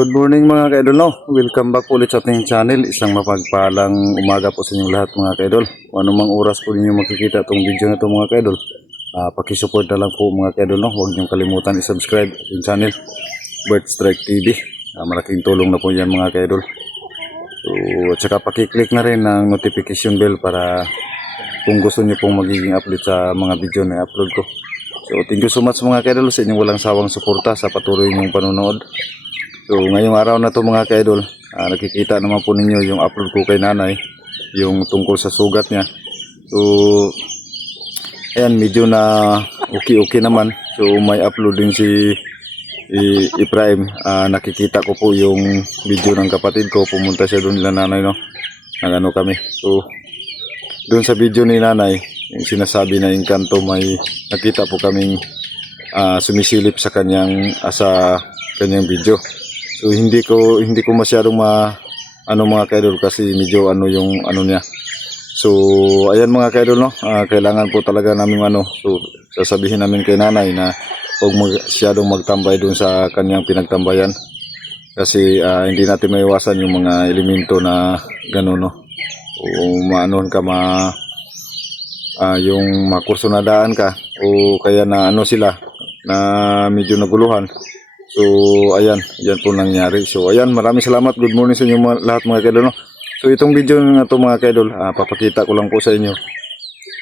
Good morning mga ka-idol, no? Welcome back ulit sa ating channel. Isang mapagpalang umaga po sa inyong lahat mga ka-idol. Kung anumang oras po ninyo makikita itong video na ito mga ka-idol, pakisupport na lang po mga ka-idol, no? Huwag niyong kalimutan i-subscribe yung channel Bird Strike TV. Malaking tulong na po yan mga ka-idol. So, at saka pakiclick na rin ng notification bell para kung gusto niyo pong magiging update sa mga video na i-upload ko. So thank you so much mga ka-idol sa inyong walang sawang suporta sa patuloy niyong panonood. So ngayong araw na to mga ka-idol, nakikita naman po ninyo yung upload ko kay nanay, yung tungkol sa sugat niya. So ayan, medyo na okay naman. So may upload din si Ibrahim. Nakikita ko po yung video ng kapatid ko, pumunta siya doon nila nanay, no? Nagano kami. So doon sa video ni nanay, yung sinasabi na Engkanto, may nakita po kaming sumisilip sa kanyang video. So hindi ko masyadong mga ka-idol kasi medyo yung niya. So ayan mga ka-idol, no, kailangan po talaga namin so sasabihin namin kay nanay na huwag masyadong magtambay doon sa kanyang pinagtambayan kasi hindi natin maiwasan yung mga elemento na gano'n, no. O maanon ka yung makurso na daan ka o kaya na sila na medyo naguluhan. So ayan, yan po nangyari. So ayan, maraming salamat. Good morning sa inyo lahat mga ka-idol, no? So itong video na to mga ka-idol, papakita ko lang po sa inyo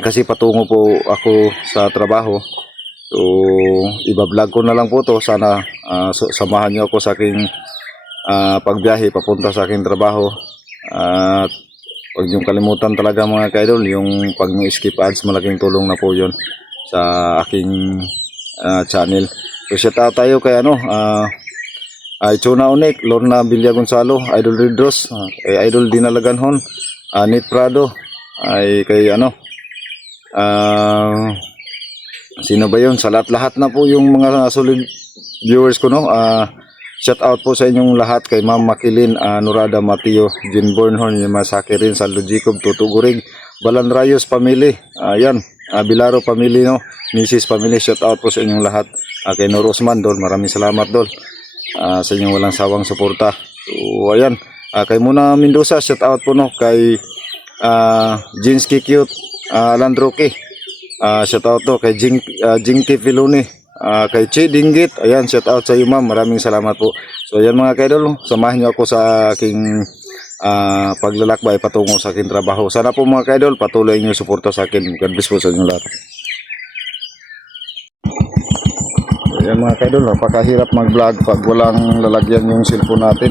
kasi patungo po ako sa trabaho. So iba-vlog ko na lang po to. Sana samahan niyo ako sa aking pagbiyahe papunta sa aking trabaho. At huwag niyong kalimutan talaga mga ka-idol, yung pag skip ads, malaking tulong na po yun sa aking channel. So shout out tayo kay Chona Onek, Lorna Villa Gonzalo, Idol Redros, Idol Dinalaganhon, Nit Prado, ay kay sino ba yun? Sa lahat na po yung mga solid viewers ko, no? Shout out po sa inyong lahat kay Ma'am Makilin, Nurada Mateo, Jean Bornhorn, Masaki rin, Saldo Jacob, Tutu Gurig, Balan Rayos Family, ayan, Bilaro Family, no? Mrs. Family, shout out po sa inyong lahat. Kay Nor Osman Dol, maraming salamat Dol sa inyong walang sawang suporta. So ayan, kay Muna Mendoza, shout out po, no? Kay Jinsky Cute, Landroke, shout out to kay Jinky Filoni, kay Chi Dinggit, ayan, shout out sa iyo ma'am, maraming salamat po. So ayan mga ka-idol, samahan niyo ako sa aking paglalakbay patungo sa aking trabaho. Sana po mga ka-idol, patuloy niyo suporta sa akin. God bless po sa inyo lahat. Ayan mga ka-idol, napakahirap mag-vlog pag walang lalagyan yung cellphone natin.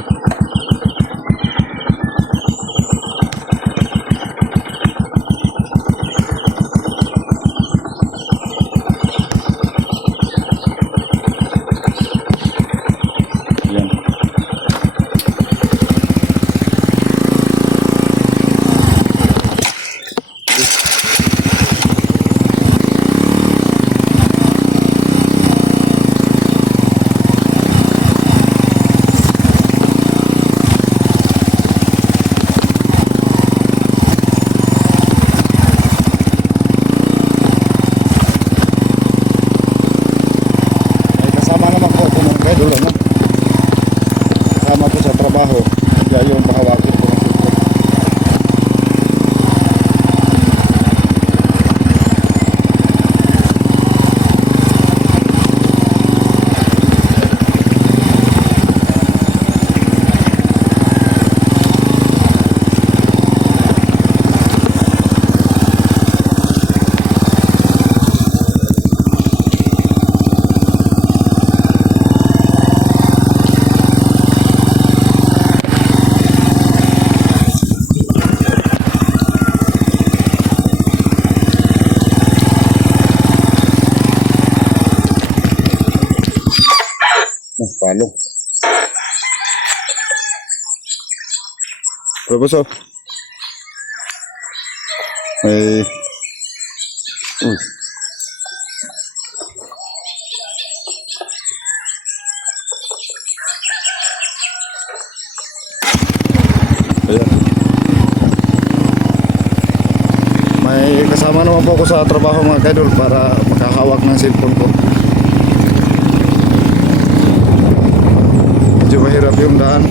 Kasama po sa trabaho, kaya yung pahawakin po ng cellphone. Palo. Tapos ayan. May kasama naman po ako sa trabaho mga ka-idol para makahawak ng cellphone ko. medyo mahirap yung daan.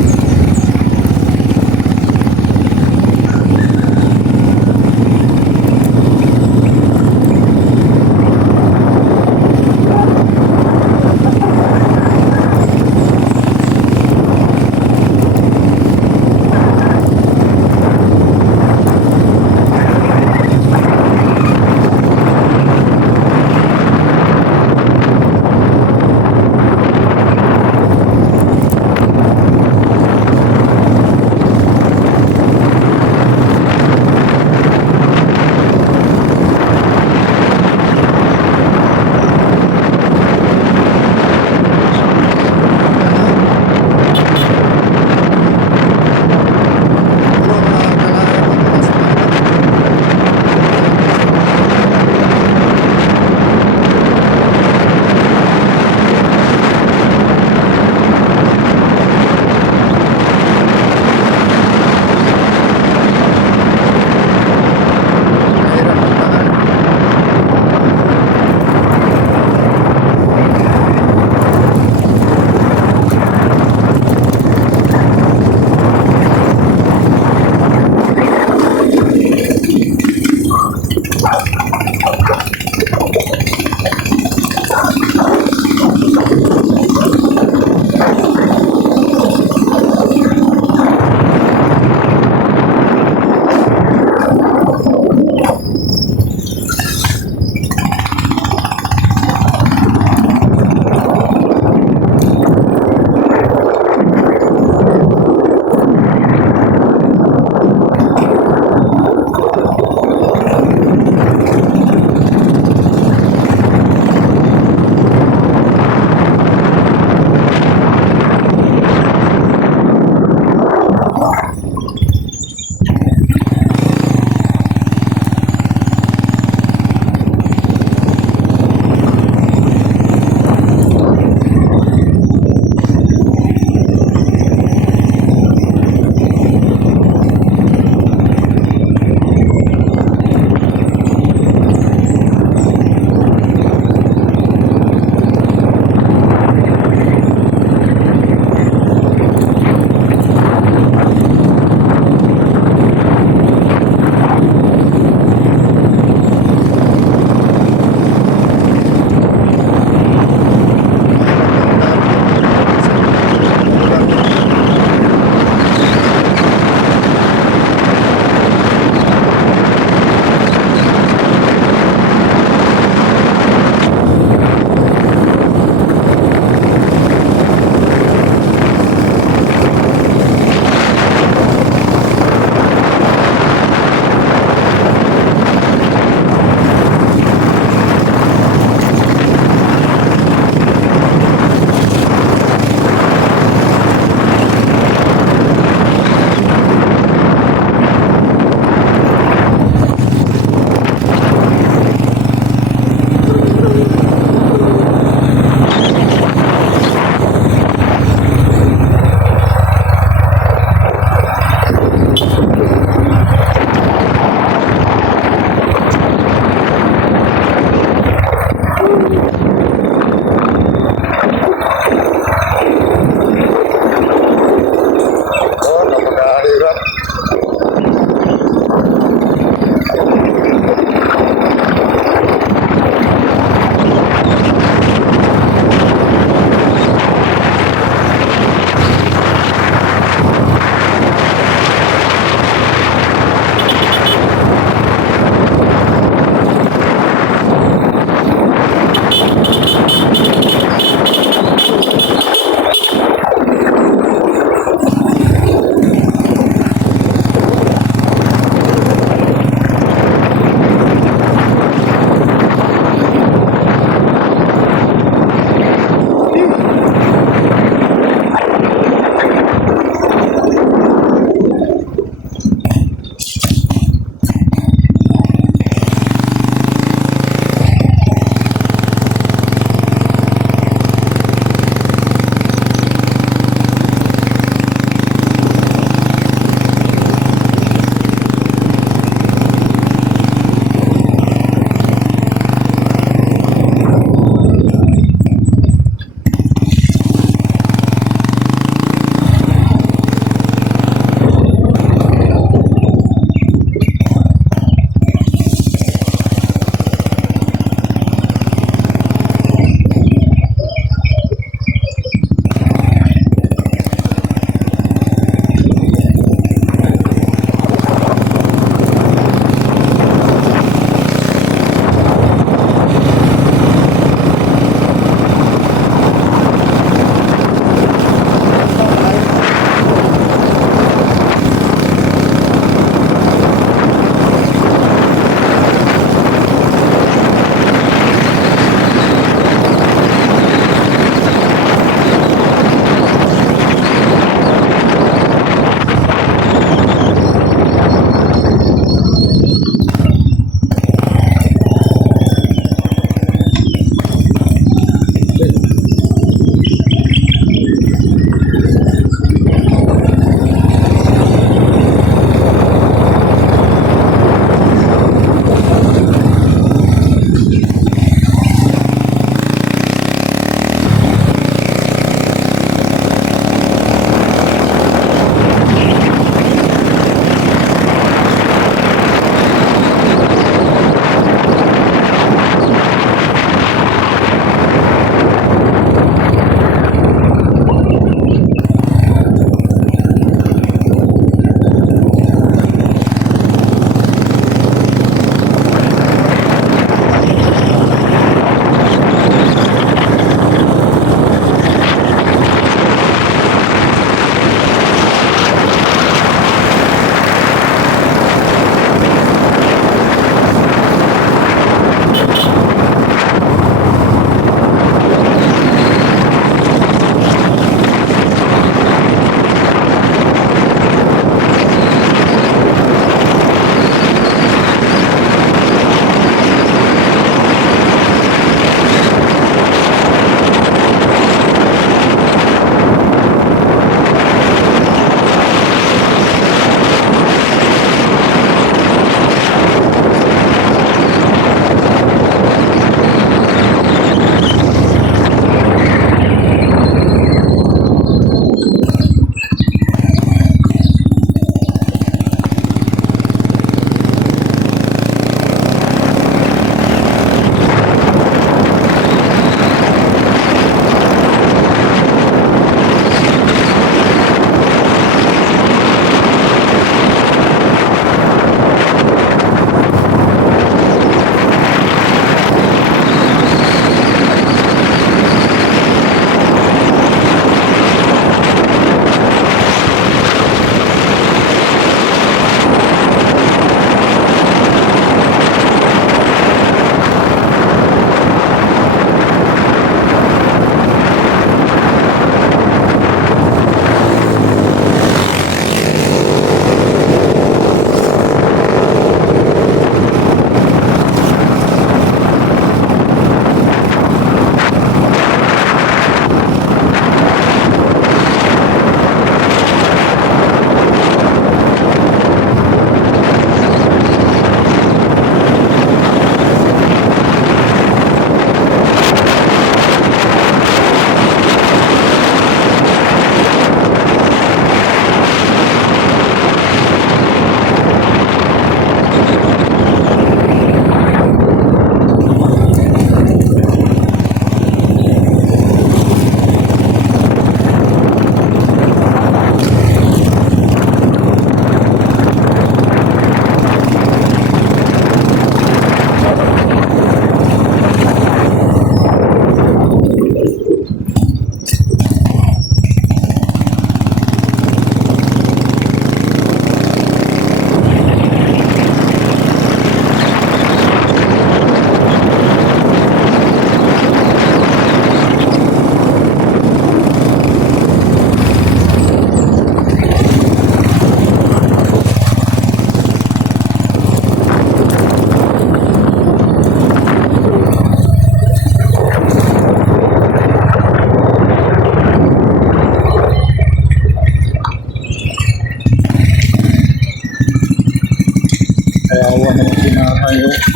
Kawawa naman si nanay, oh.